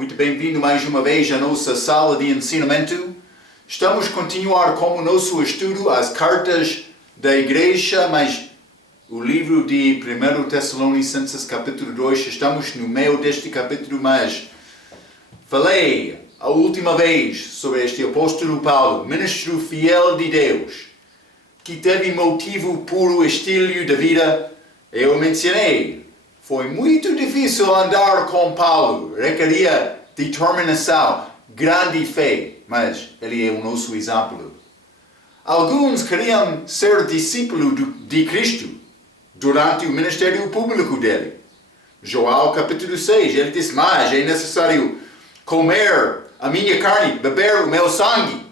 Muito bem-vindo mais uma vez à nossa sala de ensinamento. Estamos a continuar com o nosso estudo, as cartas da igreja, mas o livro de 1 Tessalonicenses capítulo 2, estamos no meio deste capítulo, mas falei a última vez sobre este apóstolo Paulo, ministro fiel de Deus, que teve motivo puro estilo de vida. Eu mencionei, foi muito difícil andar com Paulo, requeria determinação, grande fé, mas ele é o nosso exemplo. Alguns queriam ser discípulos de Cristo durante o ministério público dele. João capítulo 6, ele diz, mas é necessário comer a minha carne, beber o meu sangue.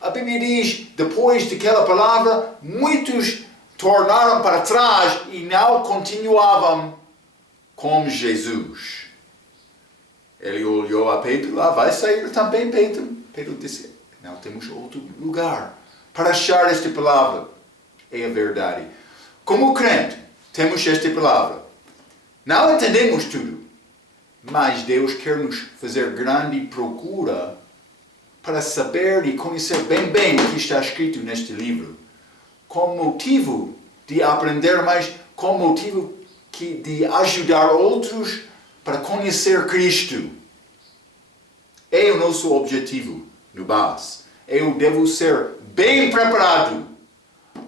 A Bíblia diz, depois daquela palavra, muitos tornaram para trás e não continuavam com Jesus. Ele olhou a Pedro, vai sair também Pedro. Pedro disse, não temos outro lugar para achar esta palavra. É a verdade. Como crente, temos esta palavra. Não entendemos tudo, mas Deus quer nos fazer grande procura para saber e conhecer bem o que está escrito neste livro, com motivo de aprender mais, com motivo de ajudar outros para conhecer Cristo. É o nosso objetivo no base. Eu devo ser bem preparado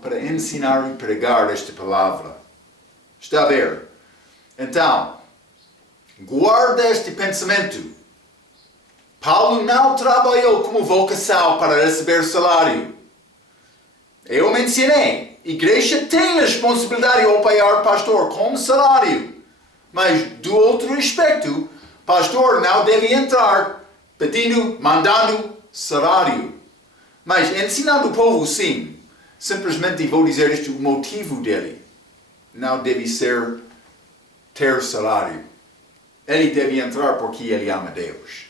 para ensinar e pregar esta palavra. Está a ver? Então, guarda este pensamento. Paulo não trabalhou como vocação para receber salário. Eu mencionei, a igreja tem a responsabilidade de apoiar o pastor com salário. Mas, do outro aspecto, o pastor não deve entrar pedindo, mandando salário. Mas, ensinando o povo, sim. Simplesmente vou dizer isto, o motivo dele não deve ser ter salário. Ele deve entrar porque ele ama Deus.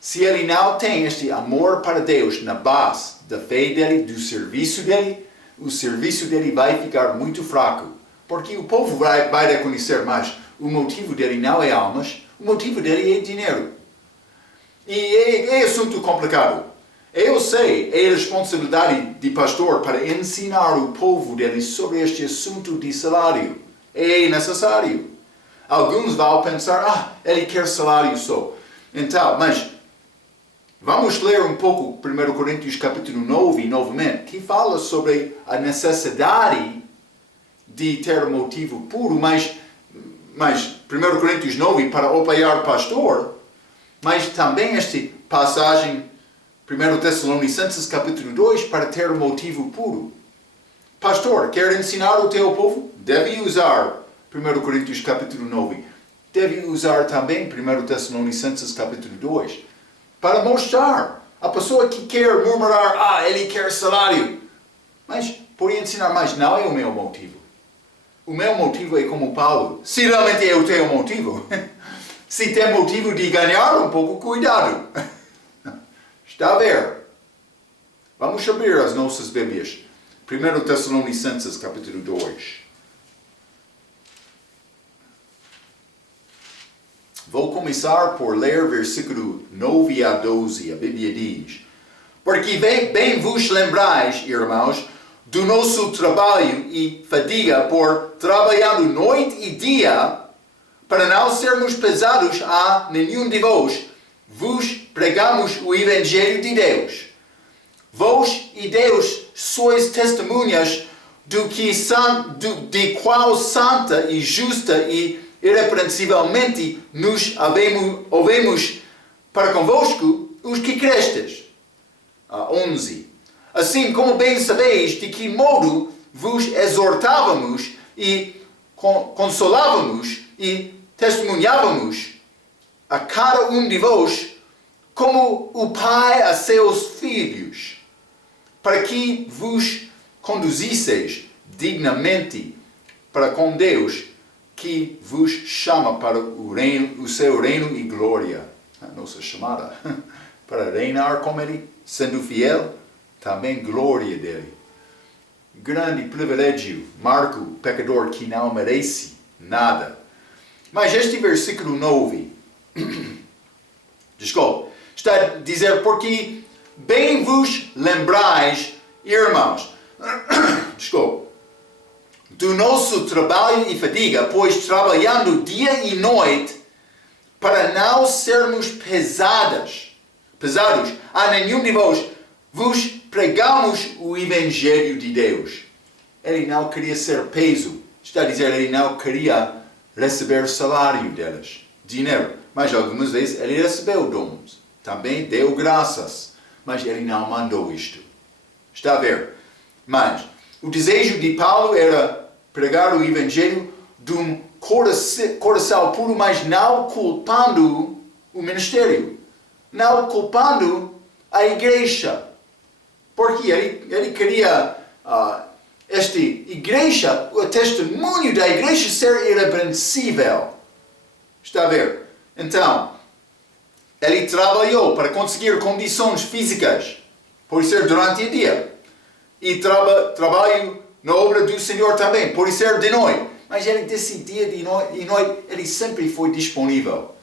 Se ele não tem este amor para Deus na base da fé dele, do serviço dele, o serviço dele vai ficar muito fraco. Porque o povo vai reconhecer, mas o motivo dele não é almas, o motivo dele é dinheiro. E é assunto complicado. Eu sei, é a responsabilidade de pastor para ensinar o povo dele sobre este assunto de salário. É necessário. Alguns vão pensar, ele quer salário só. Então, mas vamos ler um pouco 1 Coríntios capítulo 9, novamente, que fala sobre a necessidade de ter motivo puro, mas 1 Coríntios 9 para apoiar o pastor, mas também esta passagem 1 Tessalonicenses capítulo 2 para ter motivo puro. Pastor, quer ensinar o teu povo? Deve usar 1 Coríntios capítulo 9. Deve usar também 1 Tessalonicenses capítulo 2 para mostrar a pessoa que quer murmurar, ele quer salário. Mas por ensinar mais, não é o meu motivo. O meu motivo é como Paulo. Se realmente é o teu motivo, se tem motivo de ganhar um pouco, cuidado. Está a ver? Vamos abrir as nossas Bíblias. 1 Tessalonicenses capítulo 2. Vou começar por ler versículo 9 a 12. A Bíblia diz, porque bem vos lembrais, irmãos, do nosso trabalho e fadiga por trabalhando noite e dia, para não sermos pesados a nenhum de vós, vos pregamos o Evangelho de Deus. Vós e Deus sois testemunhas de qual santa e justa e irrepreensivelmente nos ouvemos para convosco os que crestes. 11. Assim como bem sabeis de que modo vos exortávamos e consolávamos e testemunhávamos a cada um de vós como o pai a seus filhos, para que vos conduzisseis dignamente para com Deus, que vos chama para o seu reino e glória. A nossa chamada para reinar com Ele, sendo fiel, também glória dele. Grande privilégio, Marco, pecador que não merece nada. Mas este versículo 9 Desculpe. Está a dizer, porque bem vos lembrais, irmãos, desculpe, do nosso trabalho e fadiga, pois trabalhando dia e noite, para não sermos pesados, a nenhum de vos pregamos o Evangelho de Deus. Ele não queria ser peso. Está a dizer, ele não queria receber salário deles, dinheiro. Mas algumas vezes ele recebeu dons. Também deu graças. Mas ele não mandou isto. Está a ver? Mas o desejo de Paulo era pregar o Evangelho de um coração puro, mas não culpando o ministério. Não culpando a igreja. Porque ele queria esta igreja, o testemunho da igreja ser irrepreensível. Está a ver? Então, ele trabalhou para conseguir condições físicas, por ser durante o dia. E trabalho na obra do Senhor também, por ser de noite. Mas ele decidia de noite, ele sempre foi disponível.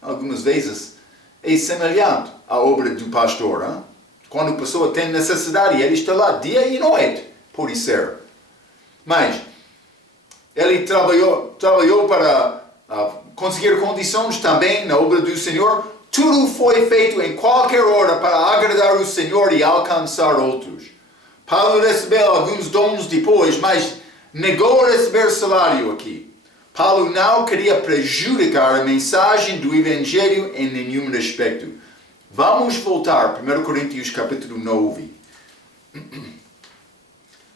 Algumas vezes é semelhante à obra do pastor. Hein? Quando a pessoa tem necessidade, ele está lá dia e noite, por ser. Mas ele trabalhou para conseguir condições também na obra do Senhor. Tudo foi feito em qualquer hora para agradar o Senhor e alcançar outros. Paulo recebeu alguns dons depois, mas negou receber salário aqui. Paulo não queria prejudicar a mensagem do Evangelho em nenhum aspecto. Vamos voltar, 1 Coríntios capítulo 9.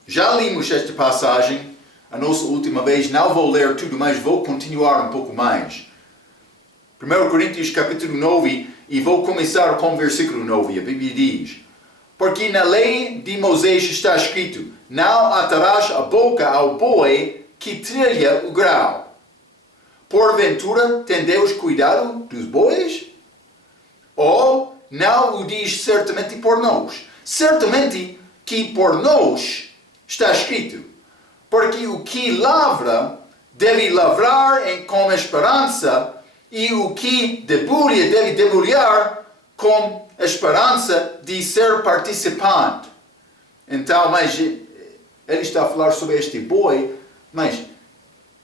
Já lemos esta passagem, a nossa última vez. Não vou ler tudo, mas vou continuar um pouco mais. 1 Coríntios capítulo 9, e vou começar com o versículo 9. A Bíblia diz: porque na lei de Moisés está escrito, não atarás a boca ao boi que trilha o grão. Porventura tem Deus cuidado dos bois? Ou não o diz certamente por nós? Certamente que por nós está escrito, porque o que lavra deve lavrar com esperança, e o que debulha deve debulhar com a esperança de ser participante. Então, mas ele está a falar sobre este boi, mas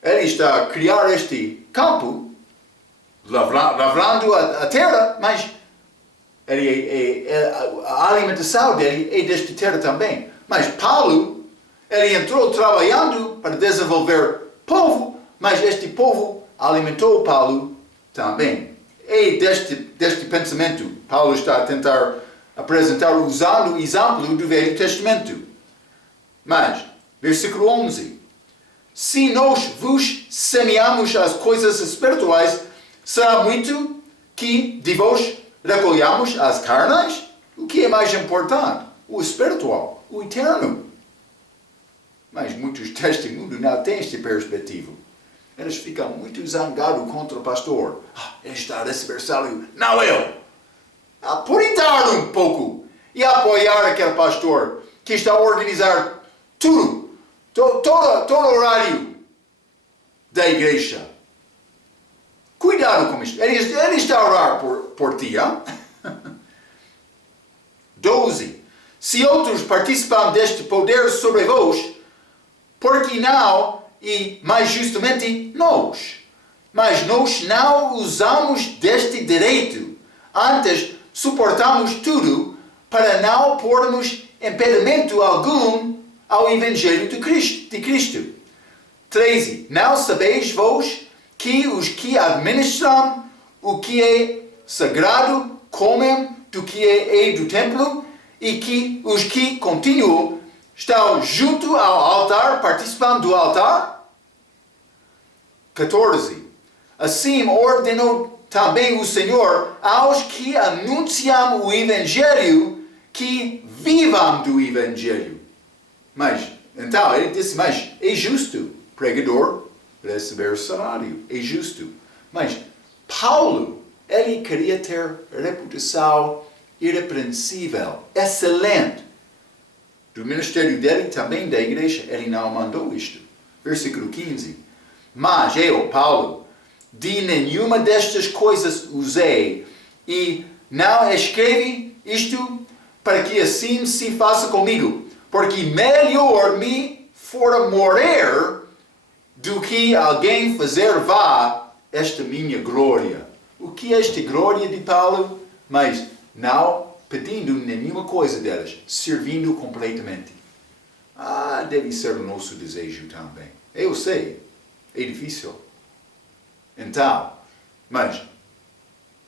ele está a criar este campo, lavrando a terra, mas a alimentação dele é desta terra também. Mas Paulo, ele entrou trabalhando para desenvolver povo, mas este povo alimentou Paulo também. E deste pensamento, Paulo está a tentar apresentar usando o exemplo do Velho Testamento. Mas, versículo 11. Se nós vos semeamos as coisas espirituais, será muito que de vós recolhamos as carnais? O que é mais importante? O espiritual, o eterno. Mas muitos testemunhos não têm esta perspectiva. Eles ficam muito zangados contra o pastor. Ele está a receber salário, não eu. Aporitar um pouco e apoiar aquele pastor que está a organizar tudo, todo o horário da igreja. Cuidado com isso. Ele está a orar por ti. Hein? 12. Se outros participam deste poder sobre vós, por que não, e mais justamente nós? Mas nós não usamos deste direito. Antes, suportamos tudo para não pormos impedimento algum ao Evangelho de Cristo. 13. Não sabeis vós que os que administram o que é sagrado comem do que é do templo, e que os que continuam estão junto ao altar, participam do altar? 14. Assim ordenou também o Senhor aos que anunciam o Evangelho que vivam do Evangelho. Mas, então, ele disse, mas é justo pregador receber salário. É justo. Mas Paulo, ele queria ter reputação irrepreensível, excelente. Do ministério dele, também da igreja, ele não mandou isto. Versículo 15. Mas eu, Paulo, de nenhuma destas coisas usei, e não escreve isto para que assim se faça comigo, porque melhor me fora morrer do que alguém fazer vá esta minha glória. O que é esta glória de Paulo? Mas não pedindo nenhuma coisa delas, servindo completamente. Deve ser o nosso desejo também. Eu sei, é difícil. Então, mas,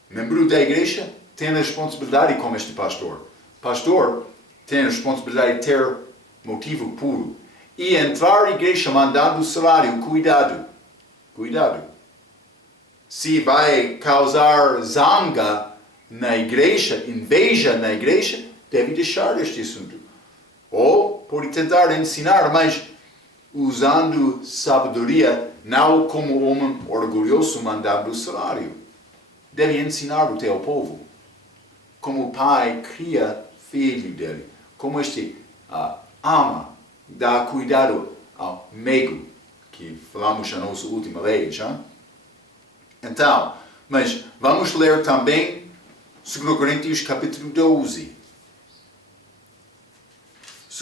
membro da igreja tem a responsabilidade como este pastor. Pastor tem a responsabilidade de ter motivo puro. E entrar na igreja mandando salário, cuidado. Cuidado. Se vai causar zanga na igreja, inveja na igreja, deve deixar este assunto. Ou pode tentar ensinar, mas usando sabedoria, não como homem orgulhoso mandando salário. Deve ensinar o teu povo. Como o pai cria filho dele. Como este ama, dá cuidado ao meigo, que falamos na nossa última vez. Hein? Então, mas vamos ler também 2 Coríntios capítulo 12.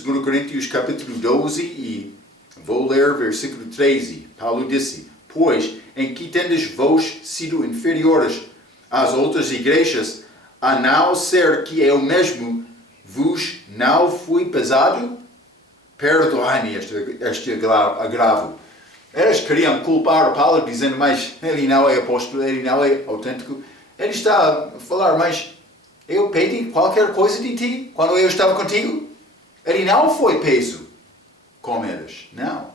2 Coríntios capítulo 12 e vou ler versículo 13. Paulo disse: Pois, em que tendes vós sido inferiores às outras igrejas, a não ser que eu mesmo vos não fui pesado? Perdoai-me este agravo. Eles queriam culpar Paulo dizendo, mas ele não é apóstolo, ele não é autêntico. Ele está a falar, mas eu pedi qualquer coisa de ti quando eu estava contigo. Ele não foi peso com eles, não.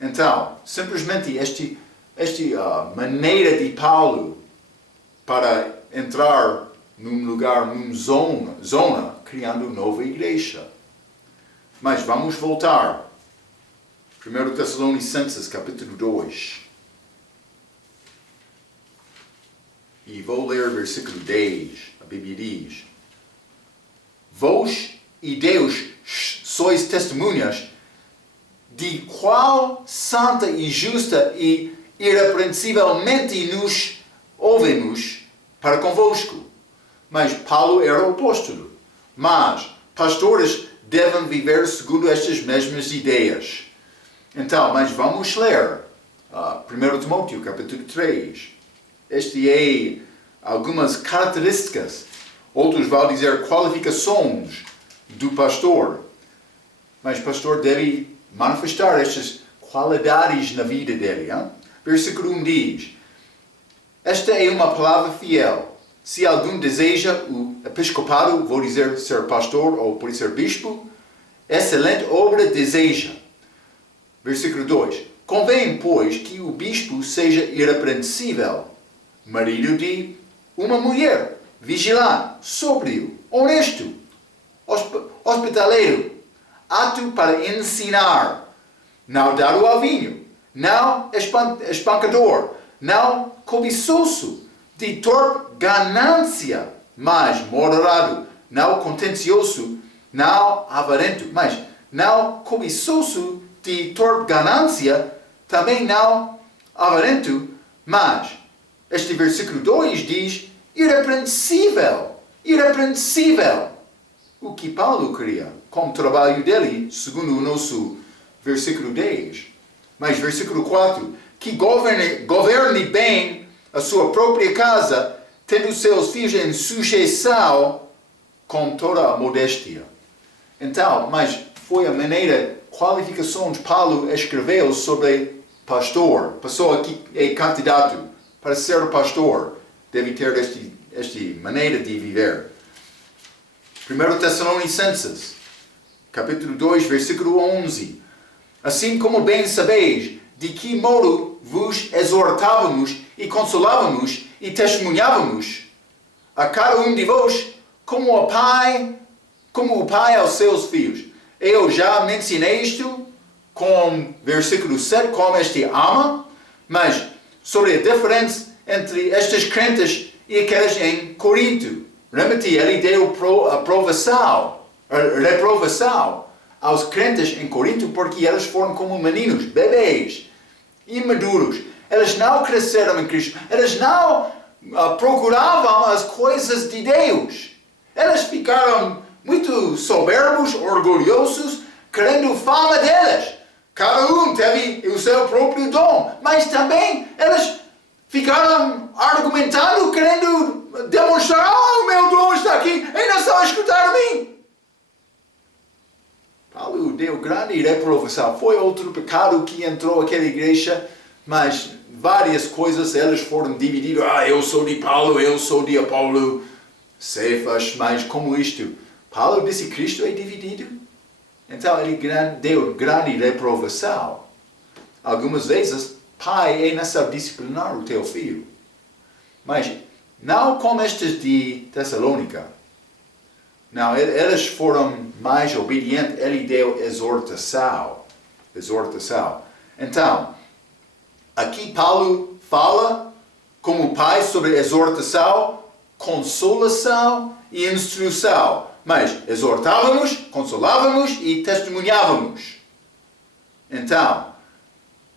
Então, simplesmente esta maneira de Paulo para entrar num lugar, numa zona, criando nova igreja. Mas vamos voltar. 1 Tessalonicenses, capítulo 2. E vou ler versículo 10. A Bíblia diz: Vós e Deus sois testemunhas de qual santa e justa e irrepreensivelmente nos ouvemos para convosco. Mas Paulo era o apóstolo. Mas pastores devem viver segundo estas mesmas ideias. Então, mas vamos ler 1 Timóteo, capítulo 3. Este é algumas características, outros vão dizer qualificações do pastor. Mas o pastor deve manifestar estas qualidades na vida dele. Hein? Versículo 1 diz: Esta é uma palavra fiel. Se algum deseja o episcopado, vou dizer ser pastor ou pode ser bispo, excelente obra deseja. Versículo 2. Convém, pois, que o bispo seja irrepreensível, marido de uma mulher, vigilante, sóbrio, honesto, hospitaleiro, apto para ensinar, não dado ao vinho, não espancador, não cobiçoso, de torpe ganância, mas moderado, não contencioso, não avarento, mas não cobiçoso de torpe ganância, também não avarento, mas este versículo 2 diz irrepreensível, irrepreensível. O que Paulo queria, como trabalho dele, segundo o nosso versículo 10. Mas versículo 4, que governe bem a sua própria casa, tendo seus filhos em sujeição com toda a modéstia. Então, mas foi a maneira, qualificações Paulo escreveu sobre pastor, pessoa que é candidato para ser pastor, deve ter esta maneira de viver. 1 Tessalonicenses, capítulo 2, versículo 11. Assim como bem sabeis, de que modo vos exortávamos e consolávamos e testemunhávamos a cada um de vós como o pai aos seus filhos. Eu já mencionei isto com versículo 7, como este ama, mas sobre a diferença entre estes crentes e aqueles em Corinto. Lembra-te, ele deu reprovação aos crentes em Corinto porque eles foram como meninos, bebês, imaduros. Eles não cresceram em Cristo. Eles não procuravam as coisas de Deus. Eles ficaram muito soberbos, orgulhosos, querendo fama deles. Cada um teve o seu próprio dom, mas também eles ficaram argumentando, querendo demonstrar, o meu dom está aqui, ainda só escutar a mim. Paulo deu grande reprovação. Foi outro pecado que entrou naquela igreja, mas várias coisas eles foram divididos. Eu sou de Paulo, eu sou de Apolo, Cefas, mas como isto? Paulo disse que Cristo é dividido. Então ele deu grande reprovação. Algumas vezes, pai é necessário disciplinar o teu filho. Mas não como estes de Tessalônica. Não, eles foram mais obedientes. Ele deu exortação. Então, aqui Paulo fala como pai sobre exortação, consolação e instrução. Mas exortávamos, consolávamos e testemunhávamos. Então,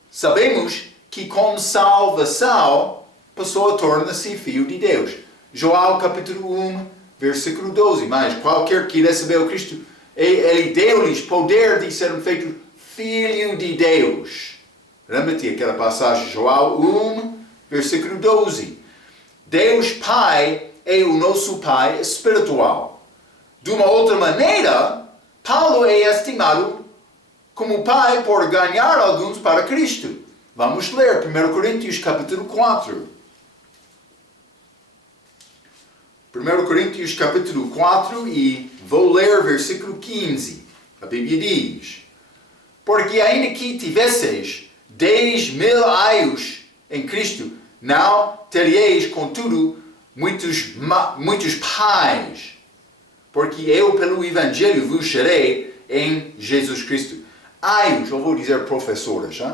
sabemos que com salvação, a pessoa torna-se filho de Deus. João capítulo 1, versículo 12. Mas qualquer que recebeu Cristo, ele deu-lhes poder de serem feitos filho de Deus. Lembra-te aquela passagem, João 1, versículo 12. Deus Pai é o nosso Pai espiritual. De uma outra maneira, Paulo é estimado como pai por ganhar alguns para Cristo. Vamos ler 1 Coríntios capítulo 4. 1 Coríntios capítulo 4 e vou ler versículo 15. A Bíblia diz: porque ainda que tivesseis 10.000 aios em Cristo, não teríeis, contudo, muitos pais. Porque eu, pelo Evangelho, vos serei em Jesus Cristo. Aios, eu vou dizer professores. Hein?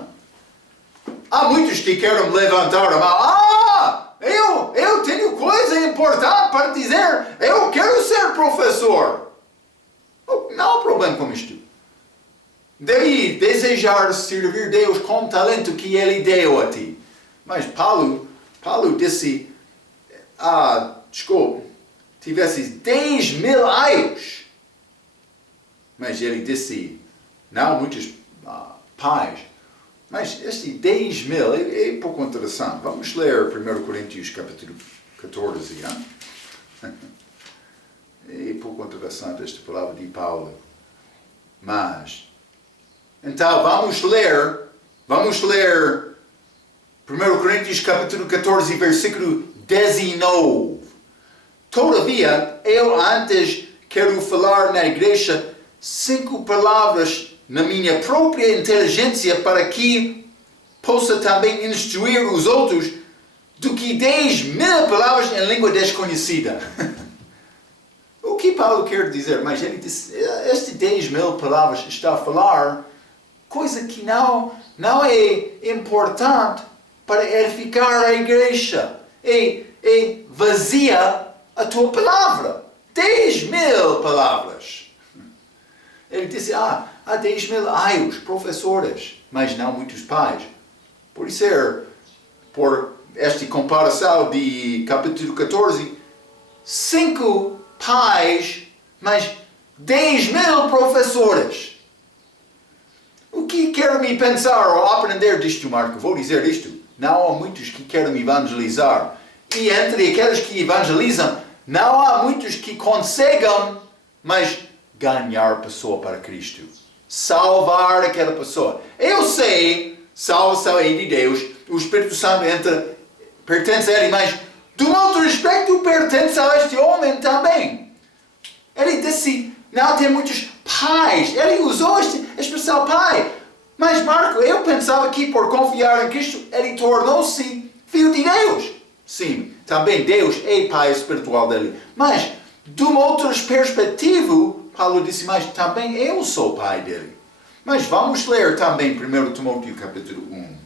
Há muitos que querem levantar a mão. Eu tenho coisa importante para dizer. Eu quero ser professor. Não há problema com isto. Deve desejar servir Deus com o talento que Ele deu a ti. Mas Paulo disse, tivesses 10.000 aios. Mas ele disse, não muitos pais. Mas este 10.000 é pouco interessante. Vamos ler 1 Coríntios capítulo 14. É pouco interessante esta palavra de Paulo. Mas, então vamos ler 1 Coríntios capítulo 14, versículo 19. Todavia, eu antes quero falar na igreja 5 palavras na minha própria inteligência para que possa também instruir os outros do que 10.000 palavras em língua desconhecida. O que Paulo quer dizer? Mas ele disse, este 10.000 palavras está a falar coisa que não é importante para edificar a igreja. É vazia a tua palavra. 10.000 palavras. Ele disse, há 10.000 aios, professores, mas não muitos pais. Por isso, por esta comparação de capítulo 14, 5 pais, mas 10.000 professores. O que quero-me pensar ou aprender disto, Marco? Vou dizer isto. Não há muitos que querem evangelizar. E entre aqueles que evangelizam, não há muitos que conseguem, mas ganhar a pessoa para Cristo. Salvar aquela pessoa. Eu sei, salvação é de Deus, o Espírito Santo pertence a Ele, mas de um outro aspecto pertence a este homem também. Ele disse, não tem muitos pais. Ele usou este expressão pai. Mas Marco, eu pensava que por confiar em Cristo, ele tornou-se filho de Deus. Sim, também Deus é pai espiritual dele. Mas, de uma outra perspectiva, Paulo disse, mas também eu sou pai dele. Mas vamos ler também 1 Timóteo capítulo 1.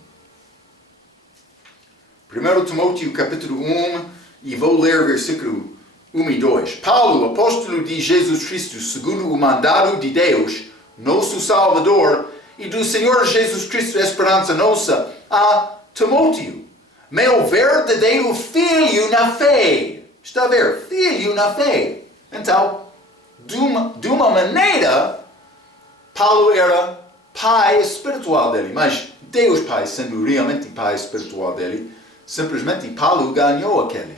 1 Timóteo capítulo 1 e vou ler versículo 1 e 2. Paulo, apóstolo de Jesus Cristo, segundo o mandado de Deus, nosso Salvador, e do Senhor Jesus Cristo, esperança nossa, a Timóteo, meu verdadeiro filho na fé. Está a ver? Filho na fé. Então, de uma maneira, Paulo era pai espiritual dele, mas Deus Pai, sendo realmente pai espiritual dele, simplesmente Paulo ganhou aquele.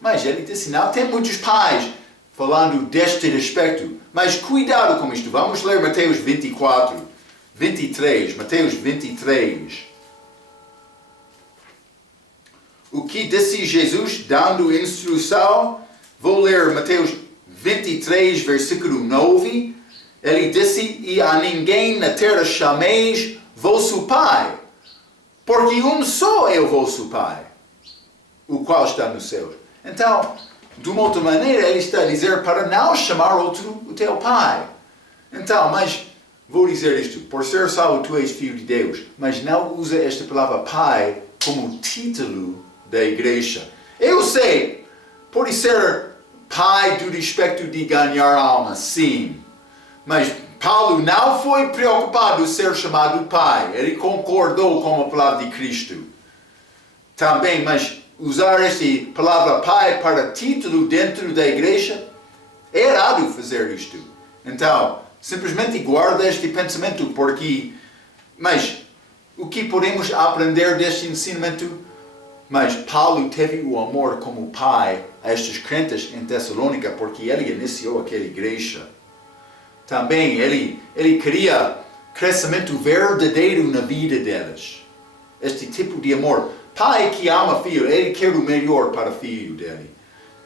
Mas ele disse, não, tem muitos pais falando deste respeito, mas cuidado com isto. Vamos ler Mateus 24, 23, Mateus 23. O que disse Jesus dando instrução? Vou ler Mateus 23, versículo 9. Ele disse, e a ninguém na terra chameis vosso Pai, porque um só é o vosso Pai, o qual está nos céus. Então, de uma outra maneira, ele está a dizer para não chamar outro o teu Pai. Então, mas vou dizer isto, por ser salvo tu és filho de Deus, mas não usa esta palavra Pai como título da igreja. Eu sei, pode ser Pai do respeito de ganhar alma, sim, mas Paulo não foi preocupado em ser chamado Pai. Ele concordou com a palavra de Cristo. Também, mas usar esta palavra Pai para título dentro da igreja, é errado fazer isto. Então, simplesmente guarda este pensamento, porque, mas, o que podemos aprender deste ensinamento? Mas Paulo teve o amor como pai a estes crentes em Tessalônica, porque ele iniciou aquela igreja. Também ele queria crescimento verdadeiro na vida deles. Este tipo de amor. Pai que ama filho, ele quer o melhor para o filho dele.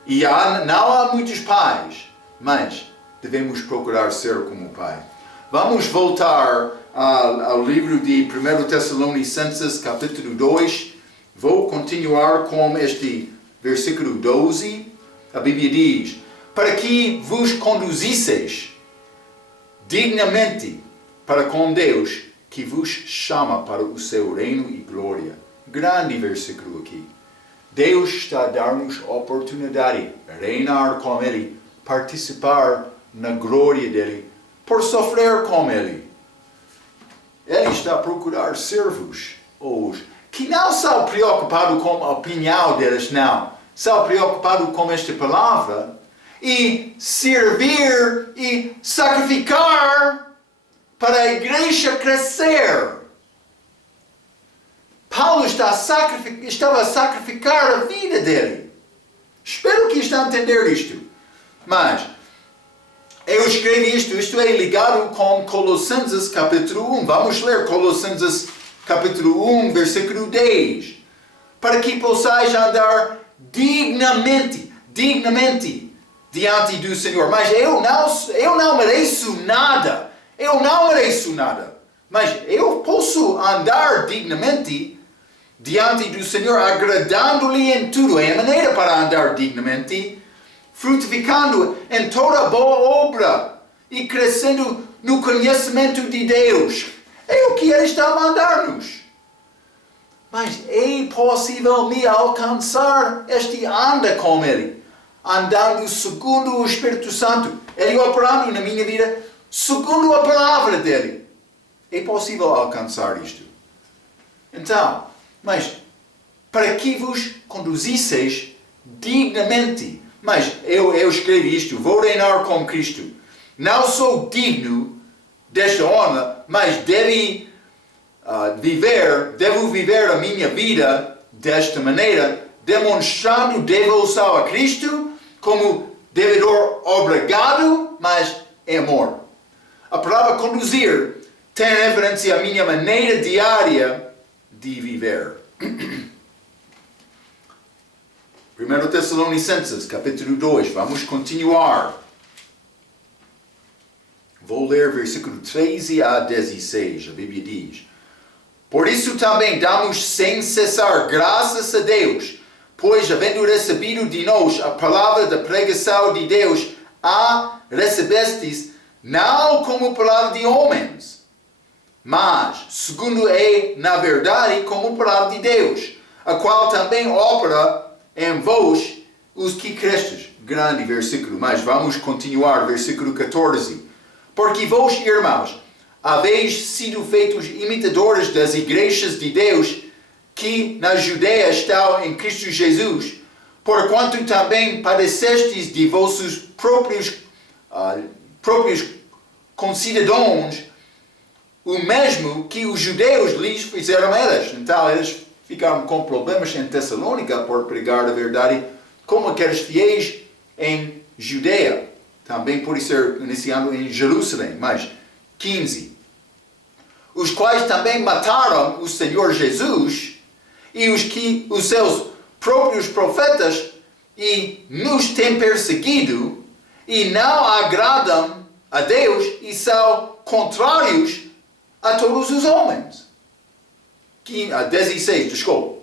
E não há muitos pais, mas devemos procurar ser como pai. Vamos voltar ao livro de 1 Tessalonicenses, capítulo 2. Vou continuar com este versículo 12. A Bíblia diz, para que vos conduzisseis dignamente para com Deus, que vos chama para o seu reino e glória. Grande versículo aqui. Deus está a dar-nos a oportunidade de reinar com Ele, participar na glória dEle, por sofrer com Ele. Ele está a procurar servos hoje, que não são preocupados com a opinião deles, não. São preocupados com esta palavra e servir e sacrificar para a igreja crescer. Paulo estava a sacrificar a vida dele. Espero que estão a entender isto. Mas eu escrevi isto é ligado com Colossenses capítulo 1. Vamos ler Colossenses capítulo 1, versículo 10. Para que possais andar dignamente diante do Senhor. Mas eu não mereço nada. Eu não mereço nada. Mas eu posso andar dignamente diante do Senhor, agradando-lhe em tudo. É a maneira para andar dignamente, frutificando em toda boa obra e crescendo no conhecimento de Deus. É o que Ele está a mandar-nos. Mas é possível me alcançar este anda com Ele, andando segundo o Espírito Santo, Ele operando na minha vida, segundo a palavra dEle. É possível alcançar isto. Então, mas para que vos conduzisseis dignamente. Mas eu escrevi isto, vou reinar com Cristo. Não sou digno desta honra, mas devo viver a minha vida desta maneira, demonstrando devoção a Cristo como devedor obrigado, mas em amor. A palavra conduzir tem referência à minha maneira diária de viver. 1 Tessalonicenses, capítulo 2, vamos continuar. Vou ler versículo 13 a 16, a Bíblia diz: por isso também damos sem cessar graças a Deus, pois havendo recebido de nós a palavra da pregação de Deus, a recebestes não como palavra de homens, mas, segundo é, na verdade, como palavra de Deus, a qual também opera em vós os que crestes. Grande versículo, mas vamos continuar, versículo 14. Porque vós, irmãos, haveis sido feitos imitadores das igrejas de Deus que na Judeia estão em Cristo Jesus, porquanto também padecestes de vossos próprios concidadãos o mesmo que os judeus lhes fizeram a eles. Então eles ficaram com problemas em Tessalônica por pregar a verdade como aqueles fiéis em Judeia. Também pode ser iniciando em Jerusalém. Mas 15. Os quais também mataram o Senhor Jesus e os seus próprios profetas e nos têm perseguido e não agradam a Deus e são contrários a todos os homens. 16, desculpa.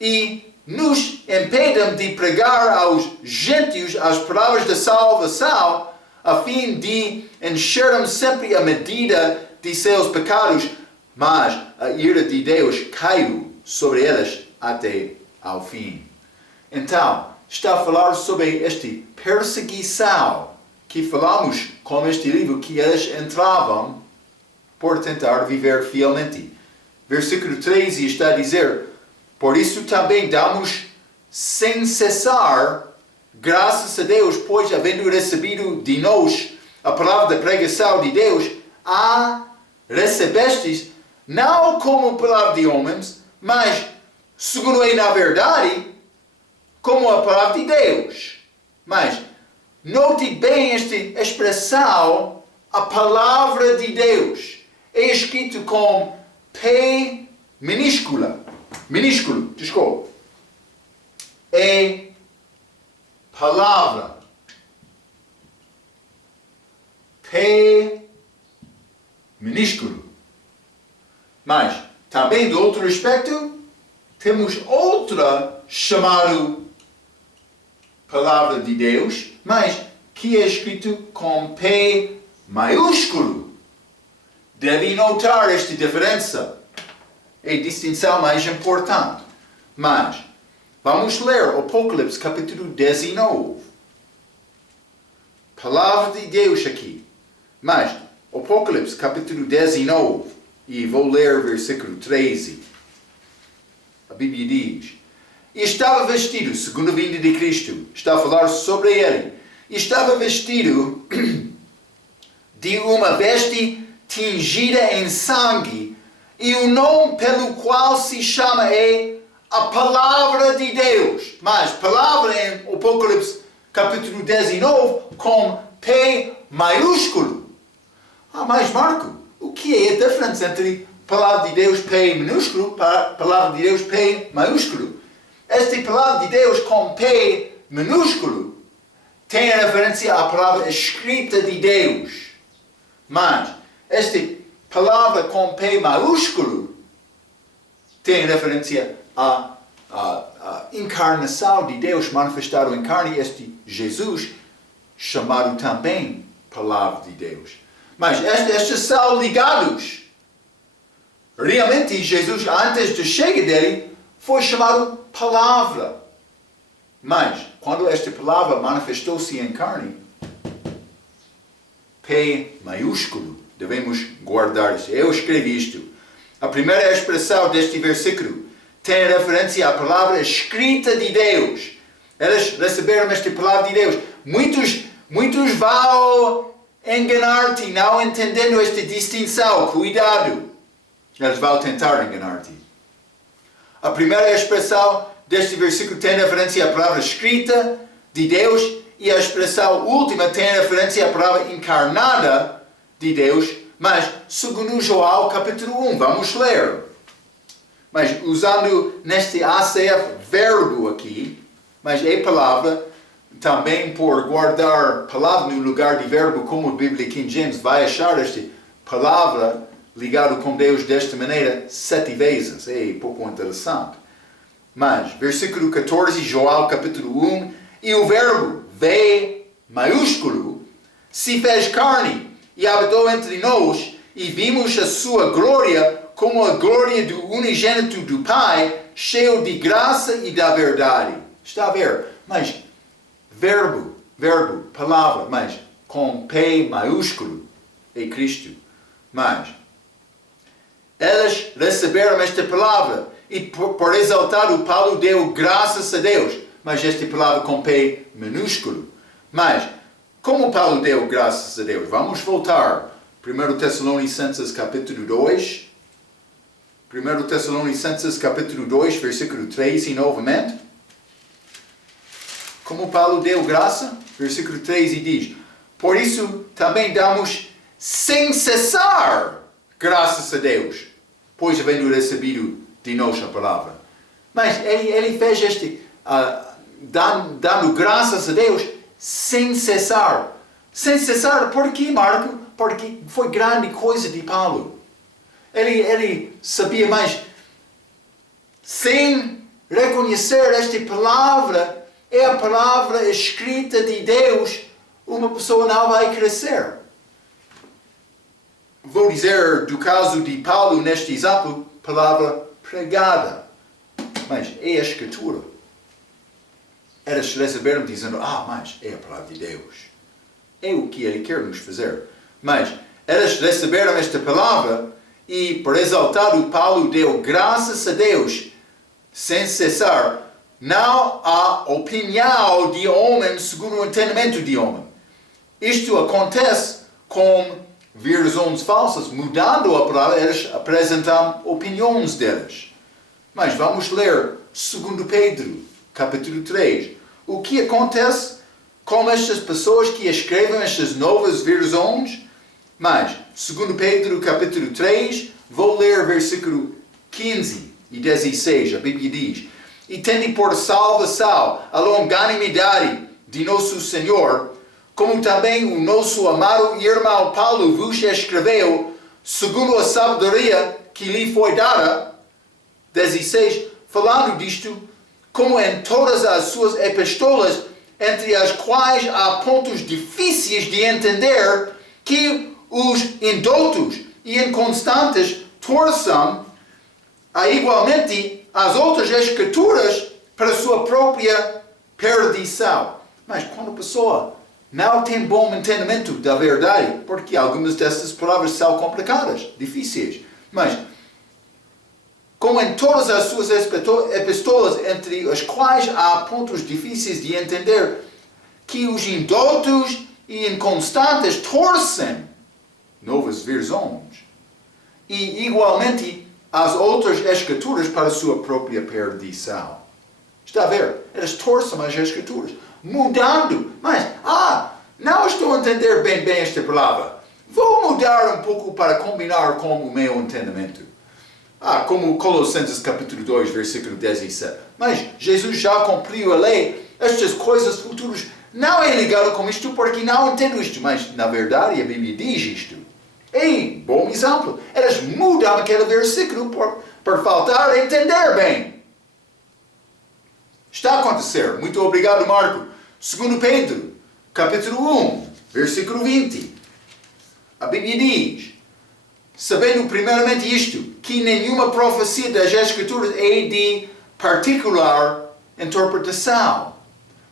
E nos impedem de pregar aos gentios as palavras da salvação, a fim de encherem sempre a medida de seus pecados, mas a ira de Deus caiu sobre eles até ao fim. Então, está a falar sobre esta perseguição que falamos com este livro, que eles entravam por tentar viver fielmente. Versículo 13 está a dizer: por isso também damos sem cessar graças a Deus, pois havendo recebido de nós a palavra da pregação de Deus, a recebestes não como palavra de homens, mas segundo é na verdade, como a palavra de Deus. Mas note bem esta expressão, a palavra de Deus. É escrito com P minúsculo, desculpa. É palavra. P minúsculo. Mas, também do outro aspecto, temos outra chamada palavra de Deus, mas que é escrito com P maiúsculo. Deve notar esta diferença. É a distinção mais importante. Mas, vamos ler Apocalipse capítulo 19. Palavra de Deus aqui. Mas, Apocalipse capítulo 19. E vou ler versículo 13. A Bíblia diz: e estava vestido, segundo a vinda de Cristo, está a falar sobre ele, e estava vestido de uma veste tingida em sangue, e o nome pelo qual se chama é a Palavra de Deus. Mas palavra em Apocalipse capítulo 19 com P maiúsculo. Mas Marco, o que é a diferença entre Palavra de Deus P minúsculo e Palavra de Deus P maiúsculo? Esta palavra de Deus com P minúsculo tem referência à palavra escrita de Deus. Mas esta palavra com P maiúsculo tem referência à encarnação de Deus manifestado em carne, este Jesus, chamado também palavra de Deus. Mas estes são ligados. Realmente Jesus, antes de chegar dele, foi chamado palavra. Mas, quando esta palavra manifestou-se em carne, P maiúsculo, devemos guardar isto. Eu escrevi isto. A primeira expressão deste versículo tem referência à palavra escrita de Deus. Eles receberam esta palavra de Deus. Muitos vão enganar-te, não entendendo esta distinção. Cuidado. Eles vão tentar enganar-te. A primeira expressão deste versículo tem referência à palavra escrita de Deus, e a expressão última tem referência à palavra encarnada de Deus, mas segundo João capítulo 1, vamos ler. Mas usando neste ACF verbo aqui, mas é palavra, também por guardar palavra no lugar de verbo, como a Bíblia King James vai achar esta palavra ligado com Deus desta maneira 7 vezes. É pouco interessante. Mas, versículo 14, João capítulo 1, e o verbo, V maiúsculo, se fez carne e habitou entre nós, e vimos a sua glória como a glória do unigênito do Pai, cheio de graça e da verdade. Está a ver? Mas, verbo, palavra, mas com P maiúsculo, é Cristo. Mas, eles receberam esta palavra E por exaltado, Paulo deu graças a Deus. Mas esta palavra com P minúsculo. Mas, como Paulo deu graças a Deus? Vamos voltar. 1 Tessalonicenses capítulo 2. 1 Tessalonicenses capítulo 2, versículo 13 novamente. Como Paulo deu graça? Versículo 13 diz: por isso também damos sem cessar graças a Deus, pois havendo recebido de nós a palavra. Mas ele fez dando graças a Deus sem cessar. Sem cessar, por quê, Marco? Porque foi grande coisa de Paulo. Ele sabia mais. Sem reconhecer esta palavra, é a palavra escrita de Deus, uma pessoa não vai crescer. Vou dizer do caso de Paulo neste exemplo, palavra pregada. Mas é a escritura. Eles receberam dizendo, mas é a palavra de Deus. É o que ele quer nos fazer. Mas eles receberam esta palavra e, por exaltado, Paulo deu graças a Deus sem cessar. Não há opinião de homem segundo o entendimento de homem. Isto acontece com versões falsas. Mudando a palavra, eles apresentam opiniões deles. Mas vamos ler 2 Pedro, capítulo 3. O que acontece com estas pessoas que escrevem estas novas versões? Mas, 2 Pedro, capítulo 3, vou ler versículo 15 e 16. A Bíblia diz: e tende por salvação a longanimidade de nosso Senhor, como também o nosso amado irmão Paulo vos escreveu, segundo a sabedoria que lhe foi dada. 16. Falando disto, como em todas as suas epístolas, entre as quais há pontos difíceis de entender, que os indoutos e inconstantes torçam igualmente as outras escrituras para sua própria perdição. Mas quando a pessoa não tem bom entendimento da verdade, porque algumas dessas palavras são complicadas, difíceis, mas como em todas as suas epístolas, entre as quais há pontos difíceis de entender, que os indoutos e inconstantes torcem novas versões, e igualmente as outras escrituras para a sua própria perdição. Está a ver? Eles torcem as escrituras, mudando. Mas, não estou a entender bem esta palavra. Vou mudar um pouco para combinar com o meu entendimento. Como Colossenses capítulo 2, versículo 17. Mas Jesus já cumpriu a lei. Estas coisas futuras não é ligado com isto porque não entendo isto. Mas, na verdade, a Bíblia diz isto. E, bom exemplo, eles mudam aquele versículo por faltar entender bem. Está a acontecer. Muito obrigado, Marco. 2 Pedro, capítulo 1, versículo 20. A Bíblia diz: sabendo primeiramente isto, que nenhuma profecia das Escrituras é de particular interpretação.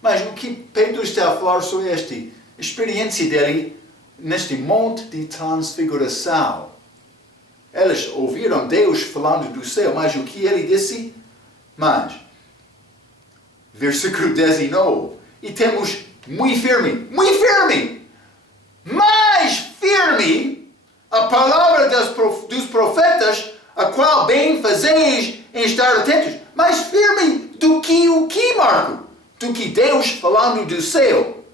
Mas o que Pedro está a falar sobre esta experiência dele neste monte de transfiguração? Eles ouviram Deus falando do céu, mas o que ele disse? Mas, versículo 19, e temos muito firme, mais firme, a palavra dos profetas, a qual bem fazeis em estar atentos. Mais firme do que o que, Marco? Do que Deus falando do céu.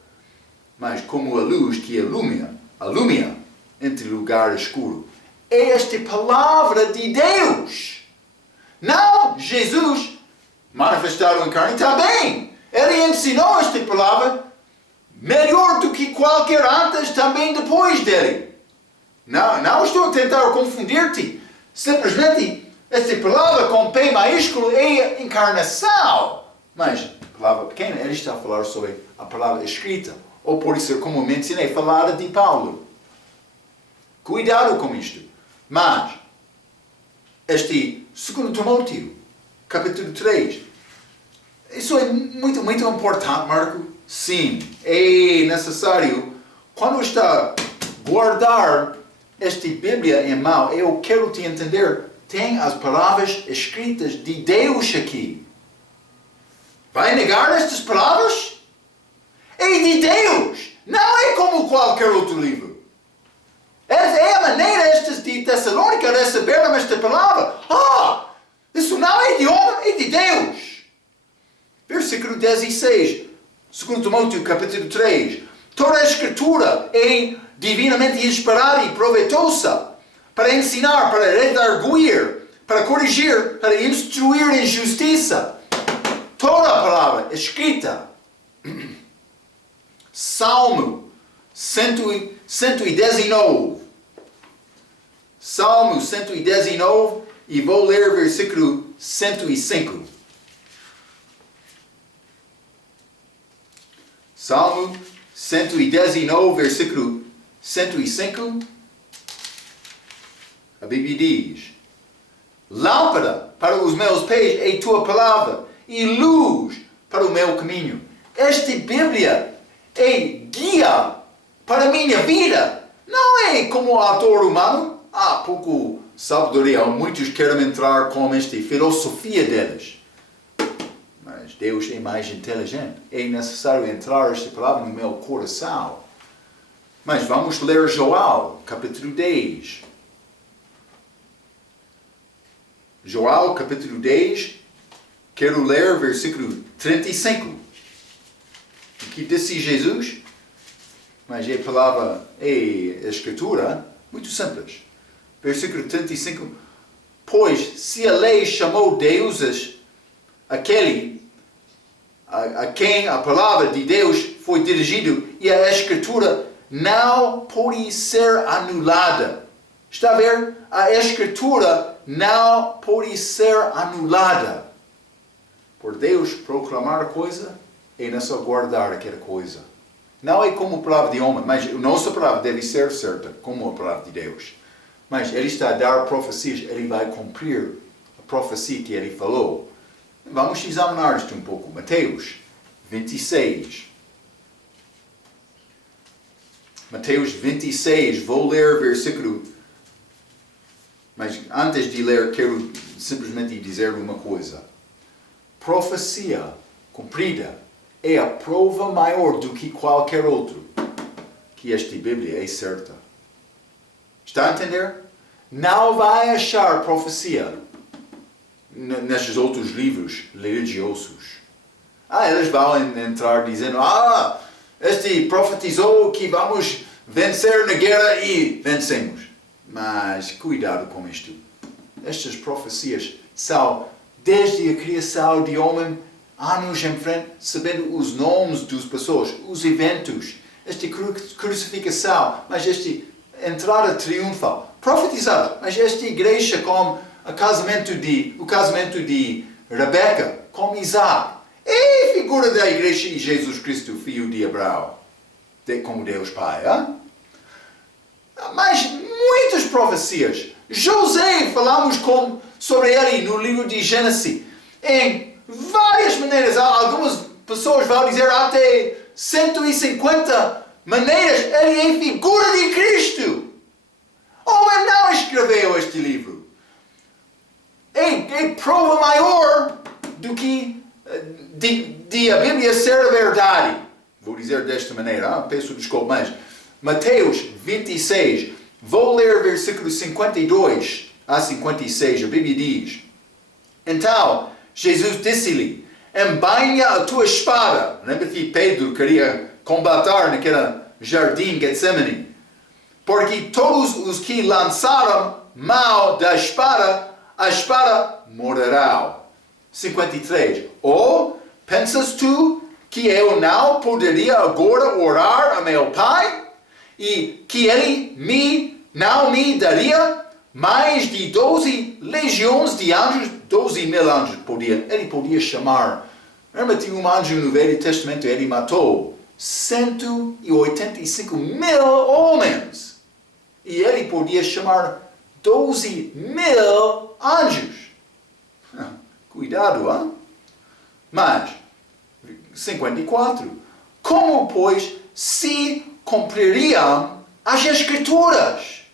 Mas como a luz que alumia entre lugar escuro. É esta palavra de Deus. Não Jesus manifestado em carne. Também. Ele ensinou esta palavra melhor do que qualquer antes, também depois dele. Não estou a tentar confundir-te. Simplesmente, esta palavra com P maiúsculo é encarnação. Mas, a palavra pequena, ele está a falar sobre a palavra escrita. Ou pode ser, como mencionei, falada de Paulo. Cuidado com isto. Mas, este 2 Timóteo, capítulo 3, isso é muito, muito importante, Marco. Sim, é necessário. Quando está a guardar esta Bíblia em mão, eu quero te entender, tem as palavras escritas de Deus aqui. Vai negar estas palavras? É de Deus. Não é como qualquer outro livro. É a maneira estas de Tessalônica receberam esta palavra. Isso não é de homem, é de Deus. Versículo 16. 2 Timóteo capítulo 3. Toda a escritura é divinamente inspirada e proveitosa para ensinar, para redarguir, para corrigir, para instruir em justiça. Toda a palavra escrita. Salmo 119. Salmo 119 e vou ler versículo 105. Salmo 119, versículo 105. A Bíblia diz: Lâmpada para os meus pés é tua palavra e luz para o meu caminho. Esta Bíblia é guia para a minha vida. Não é como o autor humano. Há pouco sabedoria. Muitos querem entrar com esta filosofia deles. Mas Deus é mais inteligente. É necessário entrar esta palavra no meu coração. Mas vamos ler Joel, capítulo 10. Joel, capítulo 10. Quero ler versículo 35. O que disse Jesus? Mas a palavra é a escritura, muito simples. Versículo 35. Pois se a lei chamou deuses aquele a quem a palavra de Deus foi dirigida e a escritura não pode ser anulada. Está a ver? A escritura não pode ser anulada. Por Deus proclamar coisa, é não só guardar aquela coisa. Não é como a palavra de homem, mas a nossa palavra deve ser certa, como a palavra de Deus. Mas Ele está a dar profecias, Ele vai cumprir a profecia que Ele falou. Vamos examinar isto um pouco. Mateus 26. Mateus 26, vou ler versículo. Mas antes de ler, quero simplesmente dizer uma coisa. Profecia cumprida é a prova maior do que qualquer outro que esta Bíblia é certa. Está a entender? Não vai achar profecia nestes outros livros religiosos. Eles vão entrar dizendo, este profetizou que vamos vencer na guerra e vencemos. Mas cuidado com isto. Estas profecias são desde a criação de homem, anos em frente, sabendo os nomes das pessoas, os eventos, esta crucificação, mas esta entrada triunfal, profetizada, mas esta igreja com o casamento de Rebeca com Isaac, é a figura da igreja e Jesus Cristo, filho de Abraão, como Deus Pai. Mas muitas profecias. José, falamos sobre ele no livro de Gênesis, em várias maneiras. Algumas pessoas vão dizer até 150 maneiras. Ele é figura de Cristo. Ele não escreveu este livro. É prova maior do que de a Bíblia ser a verdade. Vou dizer desta maneira, peço desculpa, mas Mateus 26, vou ler versículos 52 a 56, a Bíblia diz: Então, Jesus disse-lhe, embainha a tua espada. Lembra que Pedro queria combater naquele jardim Getsemane? Porque todos os que lançaram mão da espada, a espada morrerá. 53. Ou pensas tu que eu não poderia agora orar a meu Pai? E que Ele não me daria mais de 12 legiões de anjos, 12 mil anjos Ele podia chamar. Lembra-te um anjo no Velho Testamento, ele matou 185 mil homens. E ele podia chamar 12 mil anjos. Cuidado, hein? Mas, 54. Como, pois, se cumpririam as Escrituras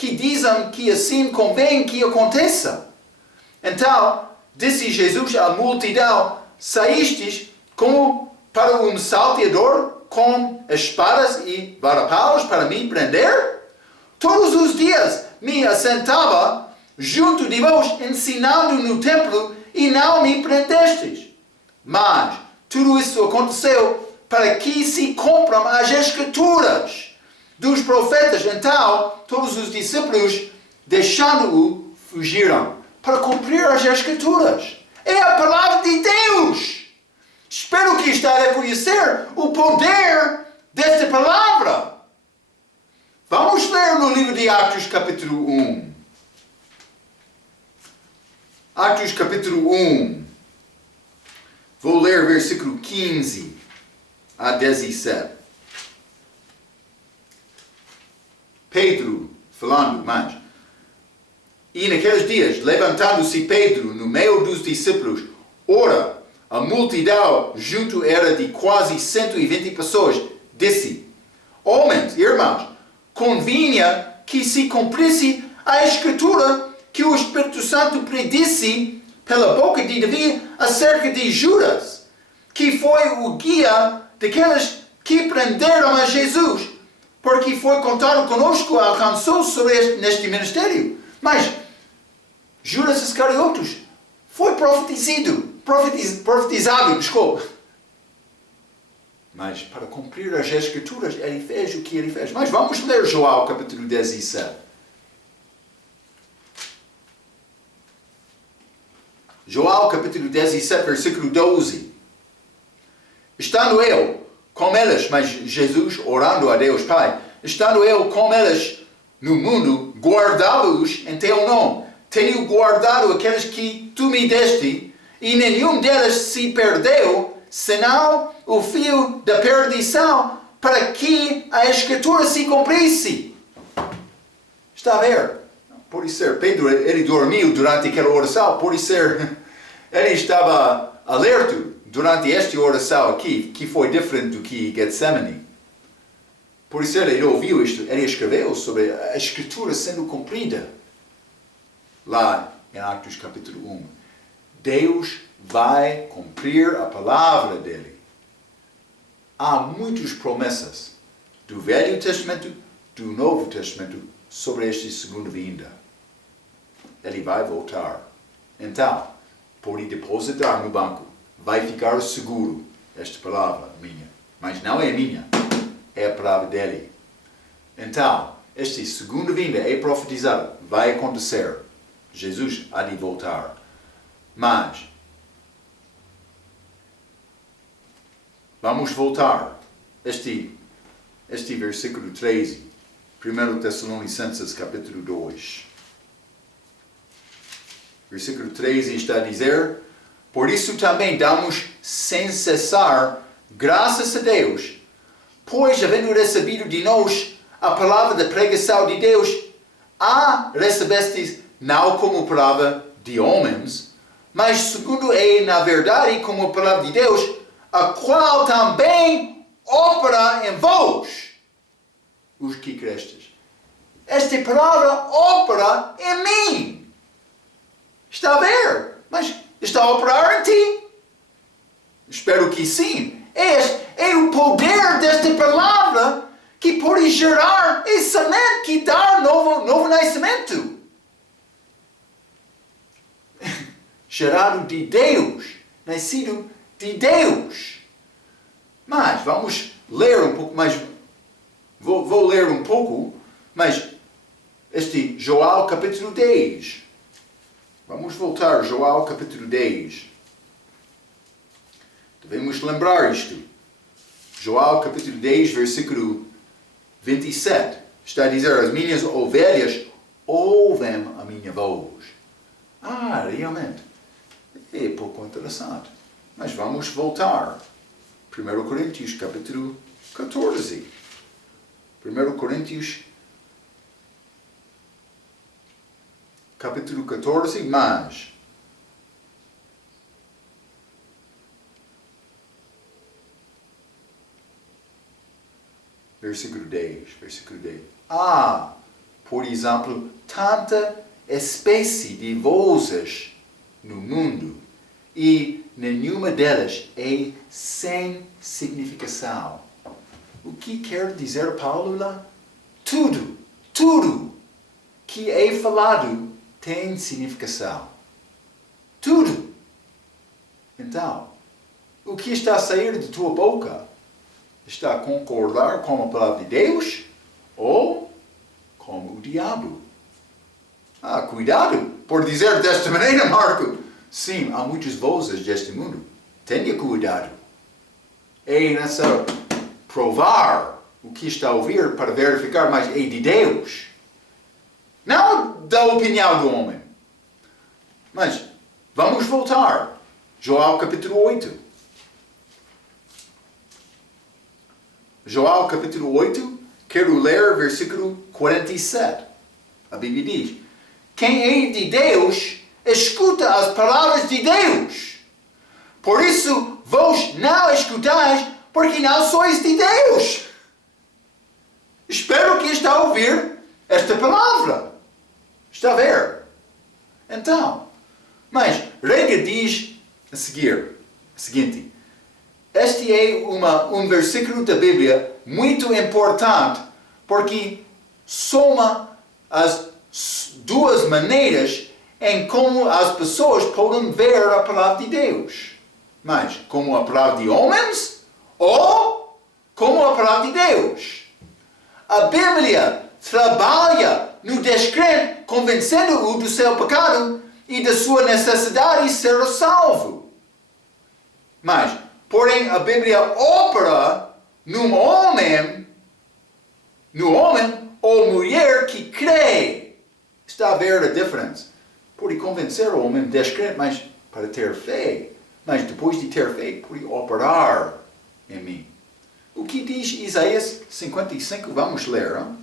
que dizem que assim convém que aconteça. Então, disse Jesus à multidão: saístes como para um salteador com espadas e varapaus para me prender? Todos os dias me assentava junto de vós, ensinando no templo, e não me prendestes. Mas tudo isso aconteceu para que se cumpram as escrituras dos profetas. Então, todos os discípulos, deixando-o, fugiram para cumprir as escrituras. É a palavra de Deus. Espero que está a reconhecer o poder desta palavra. Vamos ler no livro de Atos, capítulo 1. Atos, capítulo 1. Vou ler versículo 15 a 17. Pedro, falando mais. E naqueles dias, levantando-se Pedro no meio dos discípulos, ora, a multidão junto era de quase 120 pessoas, disse: homens, irmãos, convinha que se cumprisse a escritura que o Espírito Santo predisse pela boca de Davi acerca de Judas, que foi o guia daqueles que prenderam a Jesus, porque foi contado conosco, alcançou sobre neste ministério. Mas Judas Iscariotes foi profetizado, desculpa. Mas para cumprir as escrituras, ele fez o que ele fez. Mas vamos ler João capítulo 17. João capítulo 17, versículo 12. Estando eu com eles, mas Jesus orando a Deus Pai, estando eu com eles no mundo, guardava-os em teu nome. Tenho guardado aqueles que tu me deste, e nenhum deles se perdeu, senão o fio da perdição, para que a escritura se cumprisse. Está a ver? Pode ser, Pedro, ele dormiu durante aquela oração, pode ser, ele estava alerta durante esta oração aqui, que foi diferente do que Getsemane. Por isso ele ouviu isto, ele escreveu sobre a escritura sendo cumprida. Lá em Atos capítulo 1. Deus vai cumprir a palavra dele. Há muitas promessas do Velho Testamento, do Novo Testamento, sobre esta segunda vinda. Ele vai voltar. Então, pode depositar no banco. Vai ficar seguro. Esta palavra minha. Mas não é minha. É a palavra dele. Então, esta segunda vinda é profetizada. Vai acontecer. Jesus há de voltar. Mas, vamos voltar. Este versículo 13. 1 Tessalonicenses capítulo 2. Versículo 13 está a dizer: por isso também damos sem cessar graças a Deus, pois havendo recebido de nós a palavra da pregação de Deus, a recebestes não como palavra de homens, mas segundo é na verdade como palavra de Deus, a qual também opera em vós, os que crestes. Esta palavra opera em mim. Está a ver? Mas está a operar em ti? Espero que sim. É o poder desta palavra que pode gerar esse semente que dá novo nascimento. Gerado de Deus, nascido de Deus. Mas vamos ler um pouco mais. Vou ler um pouco, mas este João capítulo 10. Vamos voltar, João capítulo 10. Devemos lembrar isto. João capítulo 10, versículo 27. Está a dizer: as minhas ovelhas ouvem a minha voz. Realmente. É pouco interessante. Mas vamos voltar. 1 Coríntios capítulo 14. 1 Coríntios capítulo 14, mas versículo 10. por exemplo, tanta espécie de vozes no mundo e nenhuma delas é sem significação. O que quer dizer Paulo lá? Tudo que é falado tem significação. Tudo. Então, o que está a sair de tua boca está a concordar com a palavra de Deus ou com o diabo? Cuidado por dizer desta maneira, Marco. Sim, há muitas vozes deste mundo. Tenha cuidado. É necessário provar o que está a ouvir para verificar, mas é de Deus. Não da opinião do homem. Mas vamos voltar. Joel capítulo 8. Joel capítulo 8, quero ler versículo 47. A Bíblia diz: quem é de Deus, escuta as palavras de Deus. Por isso, vós não escutais, porque não sois de Deus. Espero que está a ouvir esta palavra. Está a ver? Então, mas Rega diz a seguinte: este é um versículo da Bíblia muito importante, porque soma as duas maneiras em como as pessoas podem ver a palavra de Deus. Mas como a palavra de homens ou como a palavra de Deus. A Bíblia trabalha no descrente, convencendo-o do seu pecado e da sua necessidade de ser salvo. Mas, porém, a Bíblia opera no homem ou mulher que crê. Está a ver a diferença. Pode convencer o homem descrente, mas para ter fé. Mas depois de ter fé, pode operar em mim. O que diz Isaías 55? Vamos ler. Hein?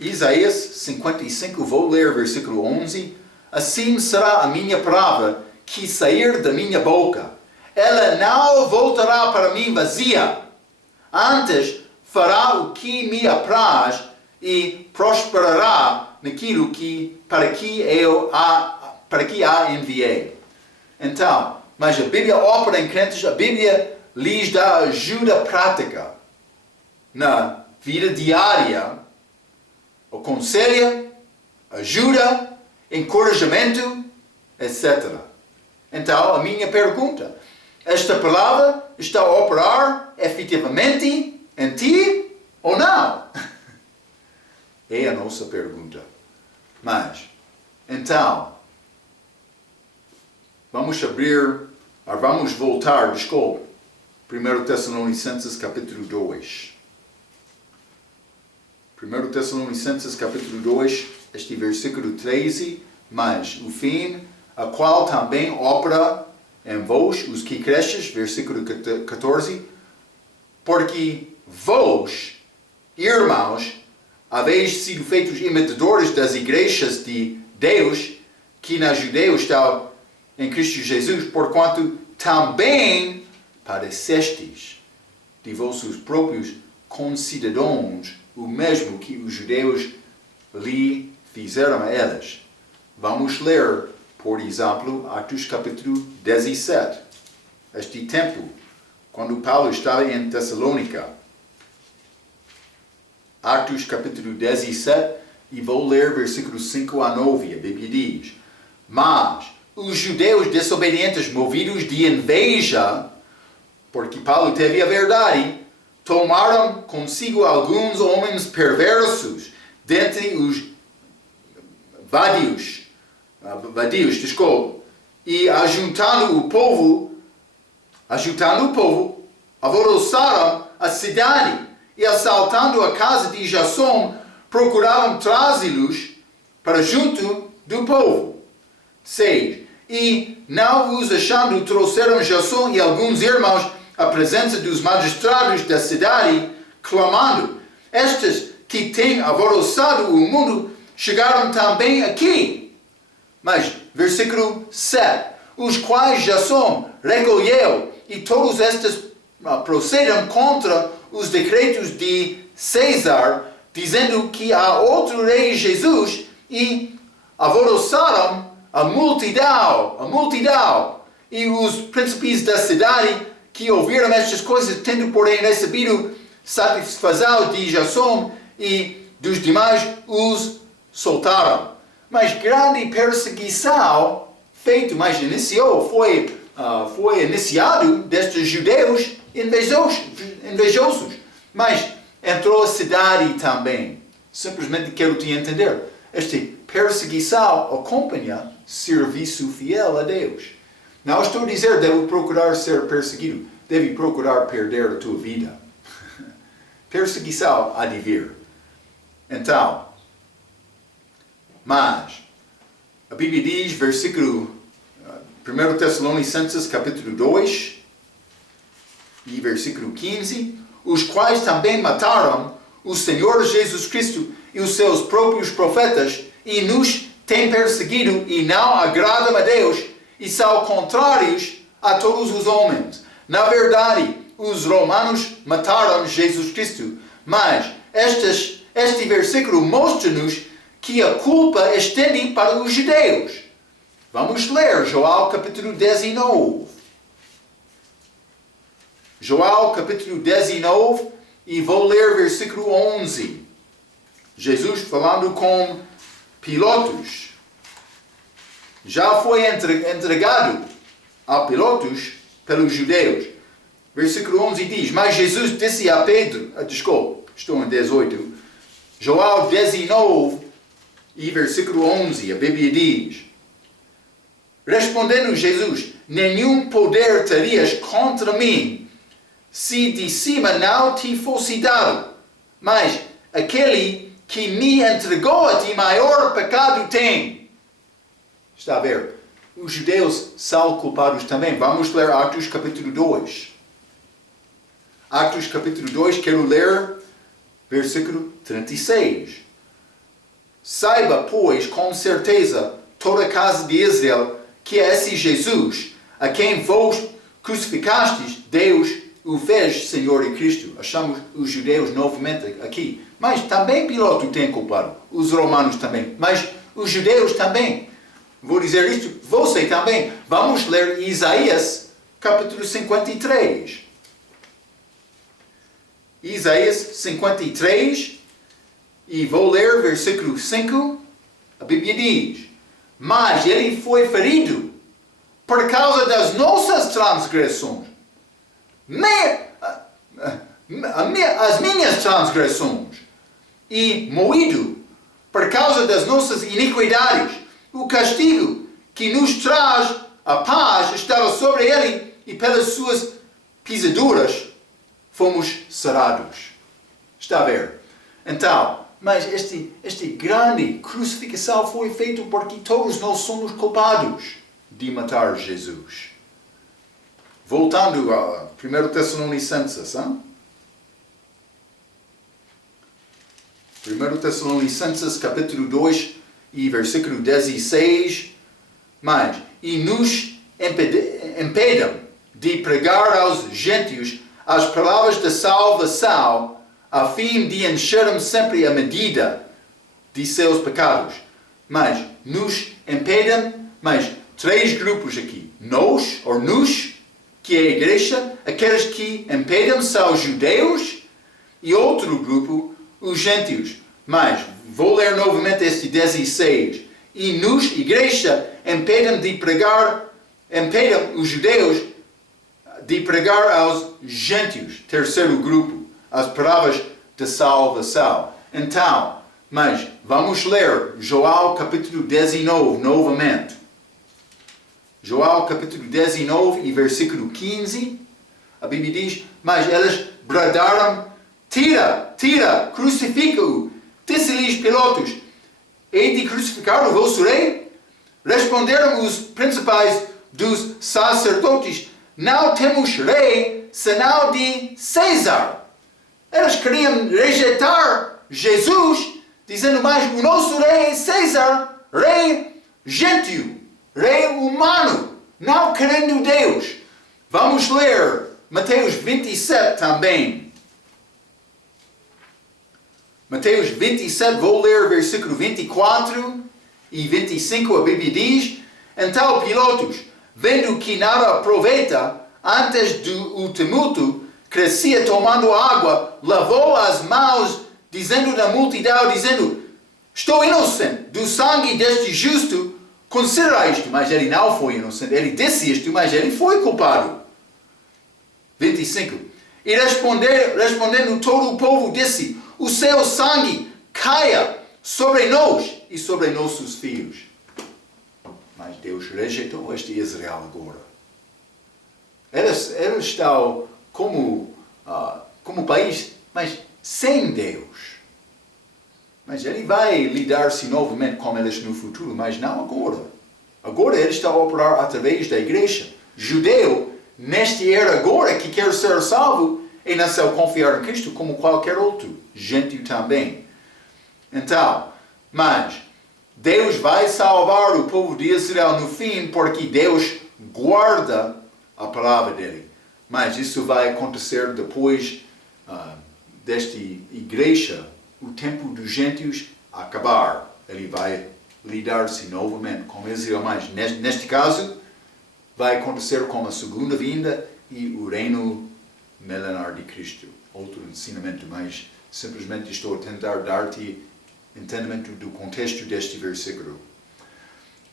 Isaías 55, vou ler versículo 11. Assim será a minha palavra que sair da minha boca. Ela não voltará para mim vazia. Antes fará o que me apraz e prosperará naquilo para que a enviei. Então, mas a Bíblia opera em crentes, a Bíblia lhes dá ajuda prática na vida diária, aconselha, ajuda, encorajamento, etc. Então, a minha pergunta: esta palavra está a operar efetivamente em ti ou não? É a nossa pergunta. Mas, então, vamos voltar, 1 Tessalonicenses capítulo 2. 1 Tessalonicenses capítulo 2, este versículo 13, mas o fim, a qual também opera em vós, os que cresces, versículo 14, porque vós, irmãos, haveis sido feitos imitadores das igrejas de Deus, que na Judeia estão em Cristo Jesus, porquanto também padecestes de vossos próprios concidadãos o mesmo que os judeus lhe fizeram a eles. Vamos ler, por exemplo, Atos capítulo 17. Este tempo, quando Paulo estava em Tessalônica. Atos capítulo 17, e vou ler versículos 5 a 9. A Bíblia diz: mas os judeus desobedientes, movidos de inveja, porque Paulo teve a verdade, tomaram consigo alguns homens perversos dentre os vadios, e ajuntando o povo, alvoroçaram a cidade e assaltando a casa de Jasson, procuravam trazê-los para junto do povo. 6. E, não os achando, trouxeram Jasson e alguns irmãos à presença dos magistrados da cidade, clamando: estes que têm alvoroçado o mundo chegaram também aqui. Mas, versículo 7, os quais Jasson recolheu, e todos estes procedem contra os decretos de César, dizendo que há outro rei Jesus, e alvoroçaram a multidão. E os príncipes da cidade que ouviram estas coisas, tendo porém recebido satisfação de Jasson e dos demais, os soltaram. Mas grande perseguição foi iniciado destes judeus invejosos. Mas entrou a cidade também. Simplesmente quero te entender. Esta perseguição acompanha serviço fiel a Deus. Não estou a dizer deve procurar ser perseguido. Deve procurar perder a tua vida. Perseguição há de vir. Então, mas, a Bíblia diz, versículo 1 Tessalonicenses capítulo 2 e versículo 15, os quais também mataram o Senhor Jesus Cristo e os seus próprios profetas e nos têm perseguido e não agradam a Deus e são contrários a todos os homens. Na verdade, os romanos mataram Jesus Cristo, mas este versículo mostra-nos que a culpa estende para os judeus. Vamos ler Joel capítulo 19. Joel capítulo 19 e vou ler versículo 11. Jesus falando com Pilatos. Já foi entregado a Pilatos pelos judeus. Versículo 11 diz, mas Jesus disse a Pedro, estou em 18, Joel 19 e versículo 11, a Bíblia diz, respondendo Jesus, nenhum poder terias contra mim, se de cima não te fosse dado, mas aquele que me entregou a ti maior pecado tem. Está a ver? Os judeus são culpados também. Vamos ler Atos capítulo 2. Atos capítulo 2, quero ler versículo 36. Saiba, pois, com certeza, toda a casa de Israel, que esse Jesus, a quem vós crucificastes, Deus o fez Senhor e Cristo. Achamos os judeus novamente aqui. Mas também Pilato tem culpado. Os romanos também. Mas os judeus também. Vou dizer isto, você também. Vamos ler Isaías, capítulo 53. Isaías 53, e vou ler versículo 5. A Bíblia diz, mas ele foi ferido por causa das nossas transgressões. As minhas transgressões. E moído por causa das nossas iniquidades. O castigo que nos traz a paz estava sobre ele, e pelas suas pisaduras fomos sarados. Está a ver? Então, mas esta grande crucificação foi feita porque todos nós somos culpados de matar Jesus. Voltando a 1 Tessalonicenses, 1 Tessalonicenses capítulo 2 e versículo 16, mas, e nos impedam de pregar aos gentios as palavras da salvação, a fim de encherem sempre a medida de seus pecados. Mas nos impedem, mas três grupos aqui. Nós, ou nos, que é a igreja, aqueles que impedem são os judeus, e outro grupo, os gentios. Mas, vou ler novamente este 16. E nos, igreja, impedem de pregar, impedem os judeus de pregar aos gentios, terceiro grupo, as palavras de salvação. Então, mas vamos ler Joel capítulo 19 novamente. Joel capítulo 19 e versículo 15, a Bíblia diz, mas eles bradaram, tira, crucifica-o. Disse-lhes Pilatos, hei de crucificar o vosso rei? Responderam os principais dos sacerdotes, não temos rei, senão de César. Eles queriam rejeitar Jesus, dizendo, mas o nosso rei é César, rei gentio, rei humano, não querendo Deus. Vamos ler Mateus 27 também. Mateus 27, vou ler versículo 24 e 25, a Bíblia diz: Então Pilatos, vendo que nada aproveita, antes do tumulto, crescia tomando água, lavou as mãos, dizendo da multidão, dizendo: Estou inocente do sangue deste justo, considera isto. Mas ele não foi inocente, ele disse isto, mas ele foi culpado. 25. E respondendo todo o povo disse: O seu sangue caia sobre nós e sobre nossos filhos. Mas Deus rejeitou este Israel agora. Eles estão como país, mas sem Deus. Mas ele vai lidar-se novamente com eles no futuro, mas não agora. Agora ele está a operar através da igreja. Judeu, nesta era agora que quer ser salvo, e não se confiar em Cristo como qualquer outro. Gentio também. Então, mas Deus vai salvar o povo de Israel no fim, porque Deus guarda a palavra dele. Mas isso vai acontecer depois desta igreja, o tempo dos gentios acabar. Ele vai lidar-se novamente com Israel, mas neste caso vai acontecer com a segunda vinda e o reino milenar de Cristo. Outro ensinamento, mas simplesmente estou a tentar dar-te entendimento do contexto deste versículo.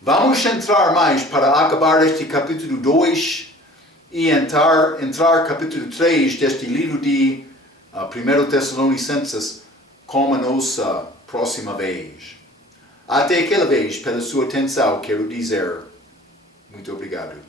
Vamos entrar mais para acabar este capítulo 2 e entrar capítulo 3 deste livro de 1 Tessalonicenses como a nossa próxima vez. Até aquela vez, pela sua atenção, quero dizer muito obrigado.